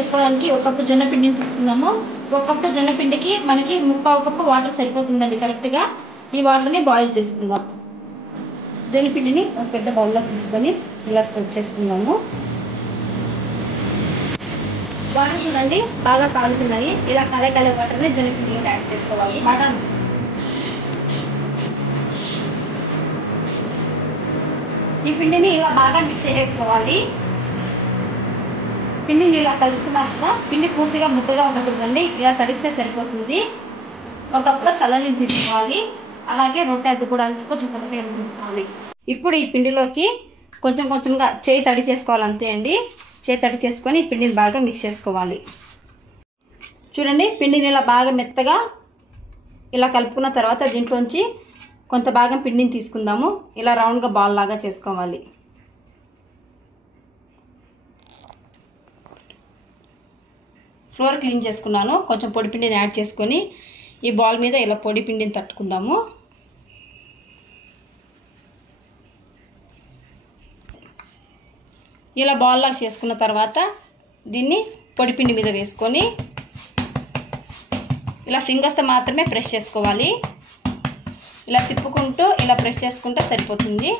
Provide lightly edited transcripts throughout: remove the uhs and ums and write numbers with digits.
చేసుకోవడానికి 1 కప్పు జొన్న పిండిని తీసుకున్నాము. 1 కప్పు జొన్న పిండికి మనకి 3/4 కప్పు వాటర్ సరిపోతుందండి కరెక్ట్గా. ఈ వాటర్ని బాయిల్ చేసుకుందాం. జొన్న పిండిని ఒక పెద్ద బౌల్లో తీసుకొని ఇలా స్ప్రెడ్ చేసుకుందాము. వాటర్ చూడండి బాగా కాలుతున్నాయి. ఇలా కాలే వాటర్ని జొన్న పిండిలో యాడ్ చేసుకోవాలి. ఈ పిండిని ఇలా బాగా మిక్స్ చేసుకోవాలి. పిండిని ఇలా కలుపుకున్నాక పిండి పూర్తిగా ముద్దగా ఉండకూడదండి, ఇలా తడిస్తే సరిపోతుంది. 1 కప్పు చల్లని తీసుకోవాలి. అలాగే రొట్టె అద్దుకోవడానికి కొంచెం త్వరగా తీసుకోవాలి. ఇప్పుడు ఈ పిండిలోకి కొంచెంగా చేయి తడి చేసుకోవాలి, అంతే అండి. చేయి తడి చేసుకొని పిండిని బాగా మిక్స్ చేసుకోవాలి. చూడండి పిండిని ఇలా బాగా మెత్తగా ఇలా కలుపుకున్న తర్వాత దీంట్లోంచి కొంత భాగం పిండిని తీసుకుందాము. ఇలా రౌండ్గా బాల్ లాగా చేసుకోవాలి. ఫ్లోర్ క్లీన్ చేసుకున్నాను. కొంచెం పొడి పిండిని యాడ్ చేసుకొని ఈ బాల్ మీద ఇలా పొడి పిండిని తట్టుకుందాము. ఇలా బాల్ లాగా చేసుకున్న తర్వాత దీన్ని పొడి పిండి మీద వేసుకొని ఇలా ఫింగర్స్తో మాత్రమే ప్రెస్ చేసుకోవాలి. ఇలా తిప్పుకుంటూ ఇలా ప్రెస్ చేసుకుంటే సరిపోతుంది.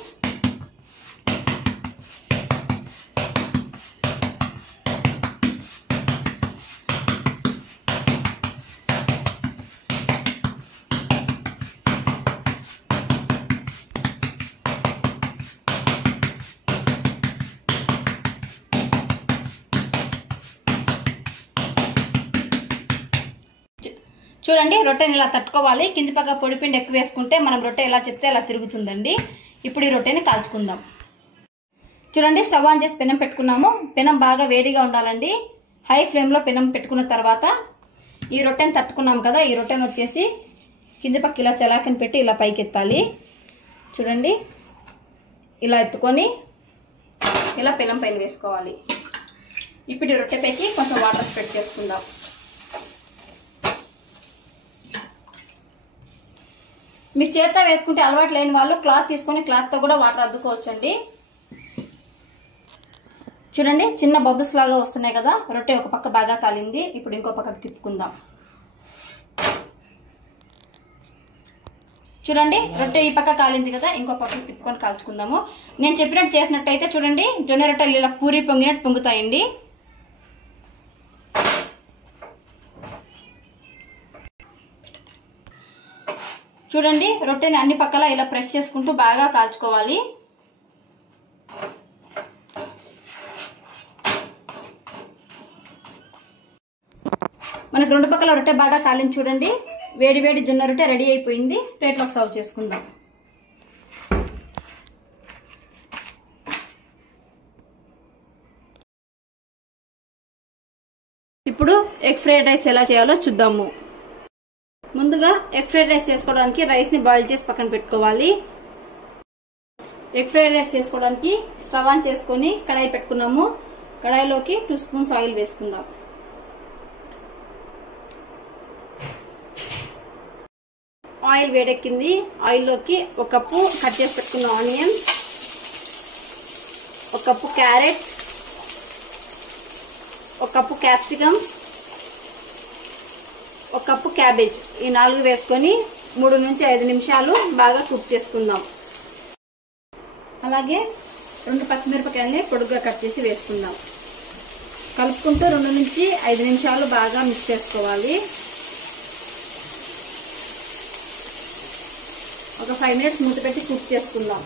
చూడండి రొట్టెని ఇలా తట్టుకోవాలి. కింది పక్క పొడిపిండి ఎక్కువ వేసుకుంటే మనం రొట్టె ఎలా చెప్తే అలా తిరుగుతుందండి. ఇప్పుడు ఈ రొట్టెని కాల్చుకుందాం. చూడండి స్టవ్ ఆన్ చేసి పెనం పెట్టుకున్నాము. పెనం బాగా వేడిగా ఉండాలండి. హై ఫ్లేమ్లో పెనం పెట్టుకున్న తర్వాత ఈ రొట్టెని తట్టుకున్నాం కదా, ఈ రొట్టెని వచ్చేసి కింది పక్క ఇలా చలాకని పెట్టి ఇలా పైకి ఎత్తాలి. చూడండి ఇలా ఎత్తుకొని ఇలా పెనం పైన వేసుకోవాలి. ఇప్పుడు ఈ రొట్టెపైకి కొంచెం వాటర్ స్ప్రెడ్ చేసుకుందాం. మీకు చేత్తో వేసుకుంటే అలవాటు లేని వాళ్ళు క్లాత్ తీసుకొని క్లాత్తో కూడా వాటర్ అద్దుకోవచ్చండి. చూడండి చిన్న బబుల్స్ లాగా వస్తున్నాయి కదా. రొట్టె ఒక పక్క బాగా కాలింది. ఇప్పుడు ఇంకో పక్కకు తిప్పుకుందాం. చూడండి రొట్టె ఈ పక్క కాలింది కదా, ఇంకో పక్కకు తిప్పుకొని కాల్చుకుందాము. నేను చెప్పినట్టు చేసినట్టయితే చూడండి జొన్న రొట్టెలు ఇలా పూరి పొంగినట్టు పొంగుతాయండి. చూడండి రొట్టెని అన్ని పక్కల ఇలా ప్రెస్ చేసుకుంటూ బాగా కాల్చుకోవాలి. మనకు 2 పక్కల రొట్టె బాగా కాలింది. చూడండి వేడి వేడి జొన్న రొట్టె రెడీ అయిపోయింది. ప్లేట్లోకి సర్వ్ చేసుకుందాం. ఇప్పుడు ఎగ్ ఫ్రైడ్ రైస్ ఎలా చేయాలో చూద్దాము. ముందుగా ఎగ్ ఫ్రైడ్ రైస్ చేసుకోవడానికి రైస్ ని బాయిల్ చేసి పక్కన పెట్టుకోవాలి. ఎగ్ ఫ్రైడ్ రైస్ చేసుకోవడానికి స్టవ్ ఆన్ చేసుకొని కడాయి పెట్టుకున్నాము. కడాయిలోకి 2 స్పూన్స్ ఆయిల్ వేసుకుందాం. ఆయిల్ వేడెక్కింది. ఆయిల్లోకి 1 కప్పు కట్ చేసి పెట్టుకున్న onion, 1 cup carrot, 1 cup capsicum, 1 cup cabbage, ఈ 4 వేసుకొని 3 నుంచి 5 నిమిషాలు బాగా కుక్ చేసుకుందాం. అలాగే 2 పచ్చిమిరపకాయలని పొడుగ్గా కట్ చేసి వేసుకుందాం. కలుపుకుంటూ 2 నుంచి 5 నిమిషాలు బాగా మిక్స్ చేసుకోవాలి. ఒక 5 మినిట్స్ మూత పెట్టి కుక్ చేసుకుందాం.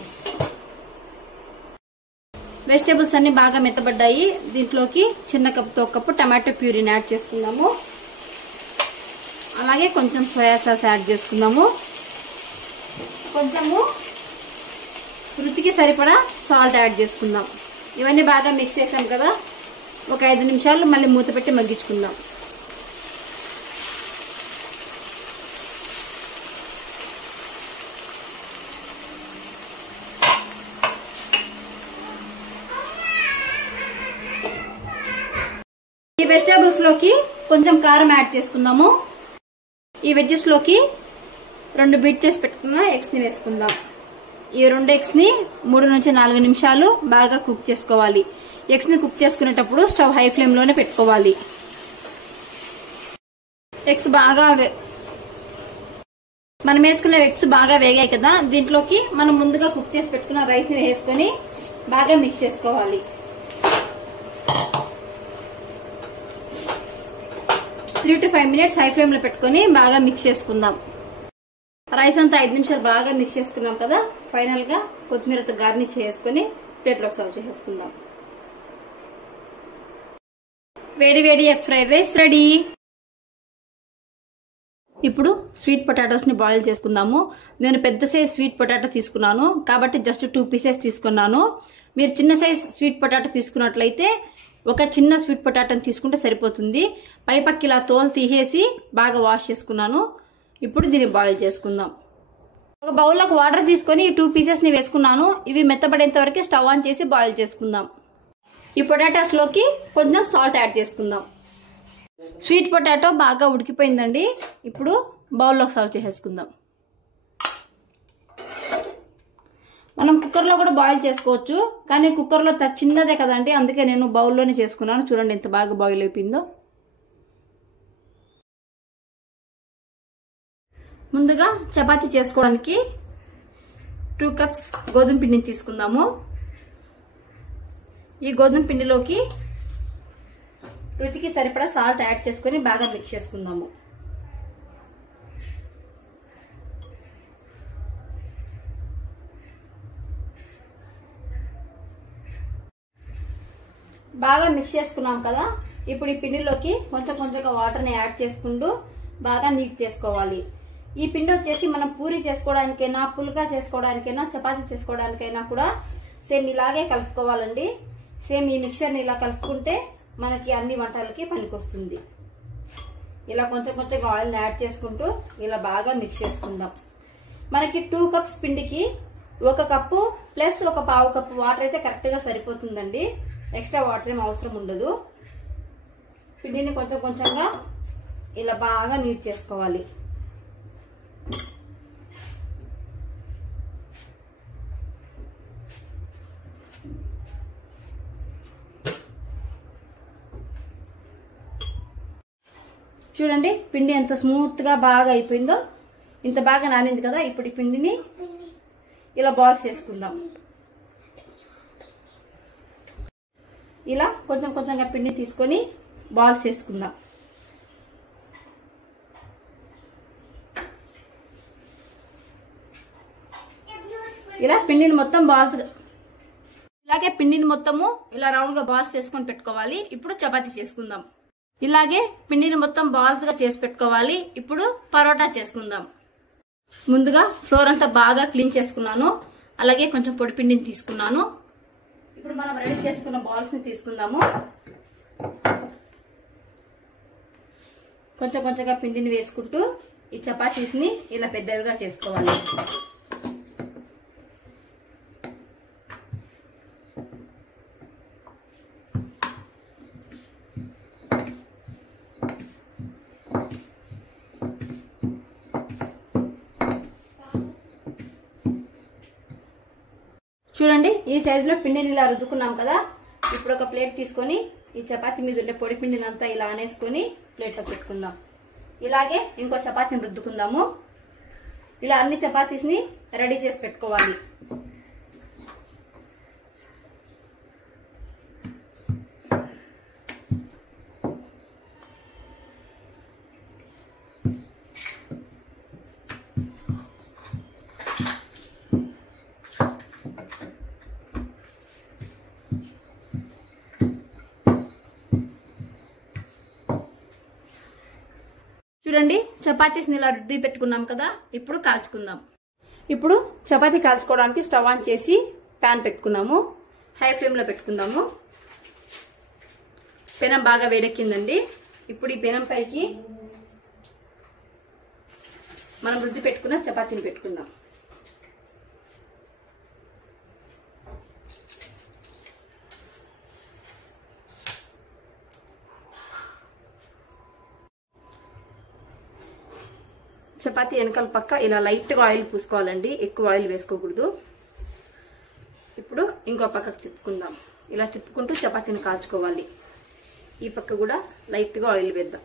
వెజిటేబుల్స్ అన్ని బాగా మెత్తబడ్డాయి. దీంట్లోకి చిన్న కప్తో 1 కప్పు టమాటో ప్యూరీని యాడ్ చేసుకుందాము. అలాగే కొంచెం సోయా సాస్ యాడ్ చేసుకుందాము. కొంచెము రుచికి సరిపడా సాల్ట్ యాడ్ చేసుకుందాం. ఇవన్నీ బాగా మిక్స్ చేసాం కదా, ఒక 5 నిమిషాలు మళ్ళీ మూత పెట్టి మగ్గించుకుందాం. ఈ వెజిటేబుల్స్ లోకి కొంచెం కారం యాడ్ చేసుకుందాము. ఈ వెజ్జెస్ లోకి 2 బీట్ చేసి పెట్టుకున్న ఎగ్స్ ని వేసుకుందాం. ఈ 2 ఎగ్స్ ని 3 నుంచి 4 నిమిషాలు బాగా కుక్ చేసుకోవాలి. ఎగ్స్ ని కుక్ చేసుకునేటప్పుడు స్టవ్ హై ఫ్లేమ్ లోనే పెట్టుకోవాలి. ఎగ్స్ బాగా మనం వేసుకునే ఎగ్స్ బాగా వేగాయి కదా, దీంట్లోకి మనం ముందుగా కుక్ చేసి పెట్టుకున్న రైస్ ని వేసుకొని బాగా మిక్స్ చేసుకోవాలి. 3 to 5 minutes హై ఫ్లేమ్ లో పెట్టుకొని బాగా మిక్స్ చేసుకుందాం. రైస్ అంతా 5 నిమిషాలు బాగా మిక్స్ చేసుకున్నాం కదా, ఫైనల్ గా కొత్తిమీరతో గార్నిష్ చేసుకుని ప్లేట్లోకి సర్వ్ చేసుకుందాం. వేడి వేడి ఎగ్ ఫ్రైడ్ రైస్ రెడీ. ఇప్పుడు స్వీట్ పొటాటోస్ ని బాయిల్ చేసుకుందాము. నేను పెద్ద సైజ్ స్వీట్ పొటాటో తీసుకున్నాను కాబట్టి జస్ట్ 2 పీసెస్ తీసుకున్నాను. మీరు చిన్న సైజ్ స్వీట్ పొటాటో తీసుకున్నట్లయితే ఒక చిన్న స్వీట్ పొటాటోని తీసుకుంటే సరిపోతుంది. పైపక్కి ఇలా తోలు తీసేసి బాగా వాష్ చేసుకున్నాను. ఇప్పుడు దీన్ని బాయిల్ చేసుకుందాం. ఒక బౌల్లోకి వాటర్ తీసుకొని ఈ 2 పీసెస్ ని వేసుకున్నాను. ఇవి మెత్తబడేంత వరకు స్టవ్ ఆన్ చేసి బాయిల్ చేసుకుందాం. ఈ పొటాటోస్ లోకి కొంచెం సాల్ట్ యాడ్ చేసుకుందాం. స్వీట్ పొటాటో బాగా ఉడికిపోయిందండి. ఇప్పుడు బౌల్లోకి సర్వ్ చేసేసుకుందాం. మనం కుక్కర్లో కూడా బాయిల్ చేసుకోవచ్చు, కానీ కుక్కర్లో చిన్నదే కదండి, అందుకే నేను బౌల్లోనే చేసుకున్నాను. చూడండి ఎంత బాగా బాయిల్ అయిపోయిందో. ముందుగా చపాతీ చేసుకోవడానికి 2 కప్స్ గోధుమ పిండిని తీసుకుందాము. ఈ గోధుమ పిండిలోకి రుచికి సరిపడా సాల్ట్ యాడ్ చేసుకొని బాగా మిక్స్ చేసుకుందాము. బాగా మిక్స్ చేసుకున్నాం కదా, ఇప్పుడు ఈ పిండిలోకి కొంచెం కొంచెంగా వాటర్ని యాడ్ చేసుకుంటూ బాగా నీట్ చేసుకోవాలి. ఈ పిండి వచ్చేసి మనం పూరి చేసుకోవడానికైనా, పుల్కా చేసుకోవడానికైనా, చపాతీ చేసుకోవడానికైనా కూడా సేమ్ ఇలాగే కలుపుకోవాలండి. సేమ్ ఈ మిక్చర్ని ఇలా కలుపుకుంటే మనకి అన్ని వంటలకి పనికొస్తుంది. ఇలా కొంచెం కొంచెంగా ఆయిల్ని యాడ్ చేసుకుంటూ ఇలా బాగా మిక్స్ చేసుకుందాం. మనకి 2 కప్స్ పిండికి 1 కప్పు ప్లస్ 1/4 కప్పు వాటర్ అయితే కరెక్ట్గా సరిపోతుందండి. ఎక్స్ట్రా వాటర్ ఏం అవసరం ఉండదు. పిండిని కొంచెం కొంచెంగా ఇలా బాగా నీట్ చేసుకోవాలి. చూడండి పిండి ఎంత స్మూత్ గా బాగా అయిపోయిందో. ఇంత బాగా నానింది కదా, ఇప్పుడు ఈ పిండిని ఇలా బాల్స్ చేసుకుందాం. ఇలా కొంచెం కొంచెంగా పిండి తీసుకొని బాల్స్ చేసుకుందాం. ఇలా పిండిని మొత్తం బాల్స్, ఇలాగే పిండిని మొత్తము ఇలా రౌండ్ గా బాల్స్ చేసుకొని పెట్టుకోవాలి. ఇప్పుడు చపాతీ చేసుకుందాం. ఇలాగే పిండిని మొత్తం బాల్స్ గా చేసి పెట్టుకోవాలి. ఇప్పుడు పరోటా చేసుకుందాం. ముందుగా ఫ్లోర్ అంతా బాగా క్లీన్ చేసుకున్నాను. అలాగే కొంచెం పొడి పిండిని తీసుకున్నాను. ఇప్పుడు మనం రెడీ చేసుకున్న బాల్స్ ని తీసుకుందాము. కొంచెం కొంచెంగా పిండిని వేసుకుంటూ ఈ చపాతీస్ ని ఇలా పెద్దవిగా చేసుకోవాలి. చూడండి ఈ సైజ్ లో పిండిని ఇలా రుద్దుకున్నాం కదా. ఇప్పుడు ఒక ప్లేట్ తీసుకొని ఈ చపాతీ మీద ఉండే పొడి పిండిని అంతా ఇలా అనేసుకొని ప్లేట్ లో పెట్టుకుందాం. ఇలాగే ఇంకో చపాతీని రుద్దుకుందాము. ఇలా అన్ని చపాతీస్ ని రెడీ చేసి పెట్టుకోవాలి. చూడండి చపాతీస్ ని ఇలా రుద్ది పెట్టుకున్నాం కదా, ఇప్పుడు కాల్చుకుందాం. ఇప్పుడు చపాతీ కాల్చుకోవడానికి స్టవ్ ఆన్ చేసి ప్యాన్ పెట్టుకున్నాము. హై ఫ్లేమ్ లో పెట్టుకుందాము. పెనం బాగా వేడెక్కిందండి. ఇప్పుడు ఈ పెనం పైకి మనం రుద్ది పెట్టుకున్న చపాతీని పెట్టుకుందాం. చపాతీ వెనకాల పక్క ఇలా లైట్ గా ఆయిల్ పూసుకోవాలండి, ఎక్కువ ఆయిల్ వేసుకోకూడదు. ఇప్పుడు ఇంకో పక్కకు తిప్పుకుందాం. ఇలా తిప్పుకుంటూ చపాతీని కాల్చుకోవాలి. ఈ పక్క కూడా లైట్గా ఆయిల్ వేద్దాం.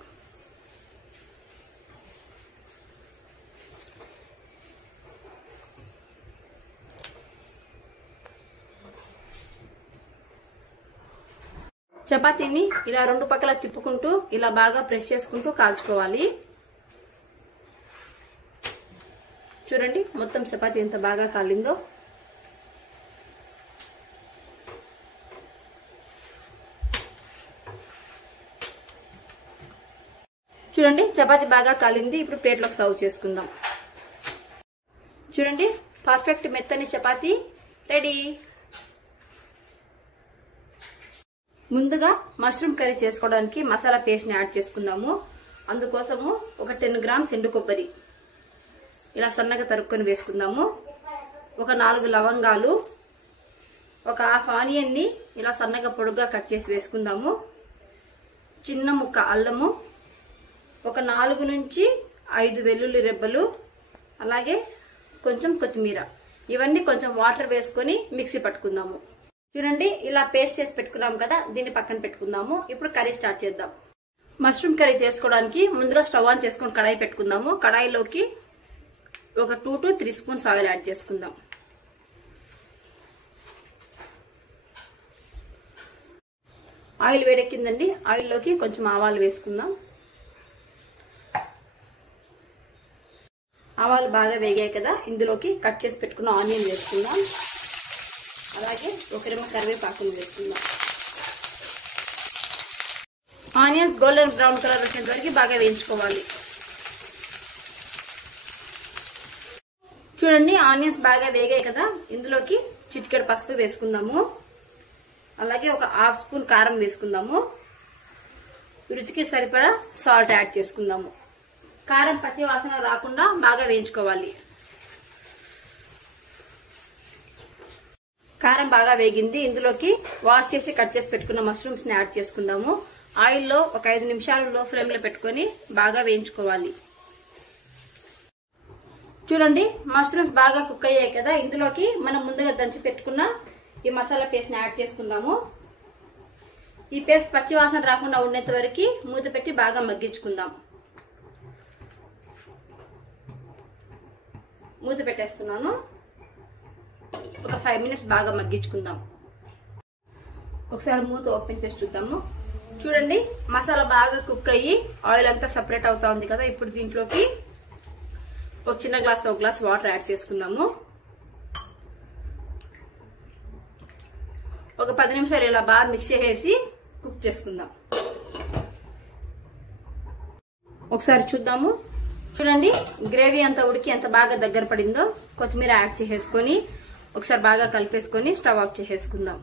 చపాతీని ఇలా రెండు పక్కల తిప్పుకుంటూ ఇలా బాగా ప్రెస్ చేసుకుంటూ కాల్చుకోవాలి. చూడండి మొత్తం చపాతీ ఎంత బాగా కాలిందో. చూడండి చపాతీ బాగా కాలింది. ఇప్పుడు ప్లేట్లోకి సర్వ్ చేసుకుందాం. చూడండి పర్ఫెక్ట్ మెత్తని చపాతీ రెడీ. ముందుగా మష్రూమ్ కర్రీ చేసుకోవడానికి మసాలా పేస్ట్ని యాడ్ చేసుకుందాము. అందుకోసము ఒక 10 గ్రామ్స్ ఎండు కొబ్బరి ఇలా సన్నగా తరుక్కొని వేసుకుందాము. ఒక 4 లవంగాలు, ఒక హాఫ్ ఆనియన్ని ఇలా సన్నగా పొడుగ్గా కట్ చేసి వేసుకుందాము. చిన్న ముక్క అల్లము, ఒక 4 నుంచి 5 వెల్లుల్లి రెబ్బలు, అలాగే కొంచెం కొత్తిమీర. ఇవన్నీ కొంచెం వాటర్ వేసుకొని మిక్సీ పట్టుకుందాము. చూడండి ఇలా పేస్ట్ చేసి పెట్టుకున్నాం కదా, దీన్ని పక్కన పెట్టుకుందాము. ఇప్పుడు కర్రీ స్టార్ట్ చేద్దాం. మష్రూమ్ కర్రీ చేసుకోవడానికి ముందుగా స్టవ్ ఆన్ చేసుకొని కడాయి పెట్టుకుందాము. కడాయిలోకి ఒక 2 to 3 స్పూన్స్ ఆయిల్ యాడ్ చేసుకుందాం. ఆయిల్ వేడెక్కిందండి. ఆయిల్లోకి కొంచెం ఆవాలు వేసుకుందాం. ఆవాలు బాగా వేగాయి కదా, ఇందులోకి కట్ చేసి పెట్టుకున్న ఆనియన్ వేసుకుందాం. అలాగే ఒక రెమ్మ కరివేపాకులు వేసుకుందాం. ఆనియన్స్ గోల్డెన్ బ్రౌన్ కలర్ వచ్చేంత వరకు బాగా వేయించుకోవాలి. చూడండి ఆనియన్స్ బాగా వేగాయి కదా, ఇందులోకి చిటికెడు పసుపు వేసుకుందాము. అలాగే ఒక హాఫ్ స్పూన్ కారం వేసుకుందాము. రుచికి సరిపడా సాల్ట్ యాడ్ చేసుకుందాము. కారం పచ్చి వాసన రాకుండా బాగా వేయించుకోవాలి. కారం బాగా వేగింది. ఇందులోకి వాష్ చేసి కట్ చేసి పెట్టుకున్న మష్రూమ్స్ ని యాడ్ చేసుకుందాము. ఆయిల్లో ఒక 5 నిమిషాలు లో ఫ్లేమ్ లో పెట్టుకొని బాగా వేయించుకోవాలి. చూడండి మష్రూమ్స్ బాగా కుక్ అయ్యాయి కదా, ఇందులోకి మనం ముందుగా దంచి పెట్టుకున్న ఈ మసాలా పేస్ట్ ని యాడ్ చేసుకుందాము. ఈ పేస్ట్ పచ్చి వాసన రాకుండా ఉండేంత వరకు మూత పెట్టి బాగా మగ్గించుకుందాం. మూత పెట్టేస్తున్నాను. ఒక 5 మినిట్స్ బాగా మగ్గించుకుందాం. ఒకసారి మూత ఓపెన్ చేసి చూద్దాము. చూడండి మసాలా బాగా కుక్ అయ్యి ఆయిల్ అంతా సెపరేట్ అవుతా ఉంది కదా. ఇప్పుడు దీంట్లోకి ఒక చిన్న గ్లాస్ తో 1 గ్లాస్ వాటర్ యాడ్ చేసుకుందాము. ఒక 10 నిమిషాలు ఇలా బాగా మిక్స్ చేసి కుక్ చేసుకుందాం. ఒకసారి చూద్దాము. చూడండి గ్రేవీ అంతా ఉడికి ఎంత బాగా దగ్గర పడిందో. కొత్తిమీర యాడ్ చేసేసుకొని ఒకసారి బాగా కలిపేసుకొని స్టవ్ ఆఫ్ చేసేసుకుందాం.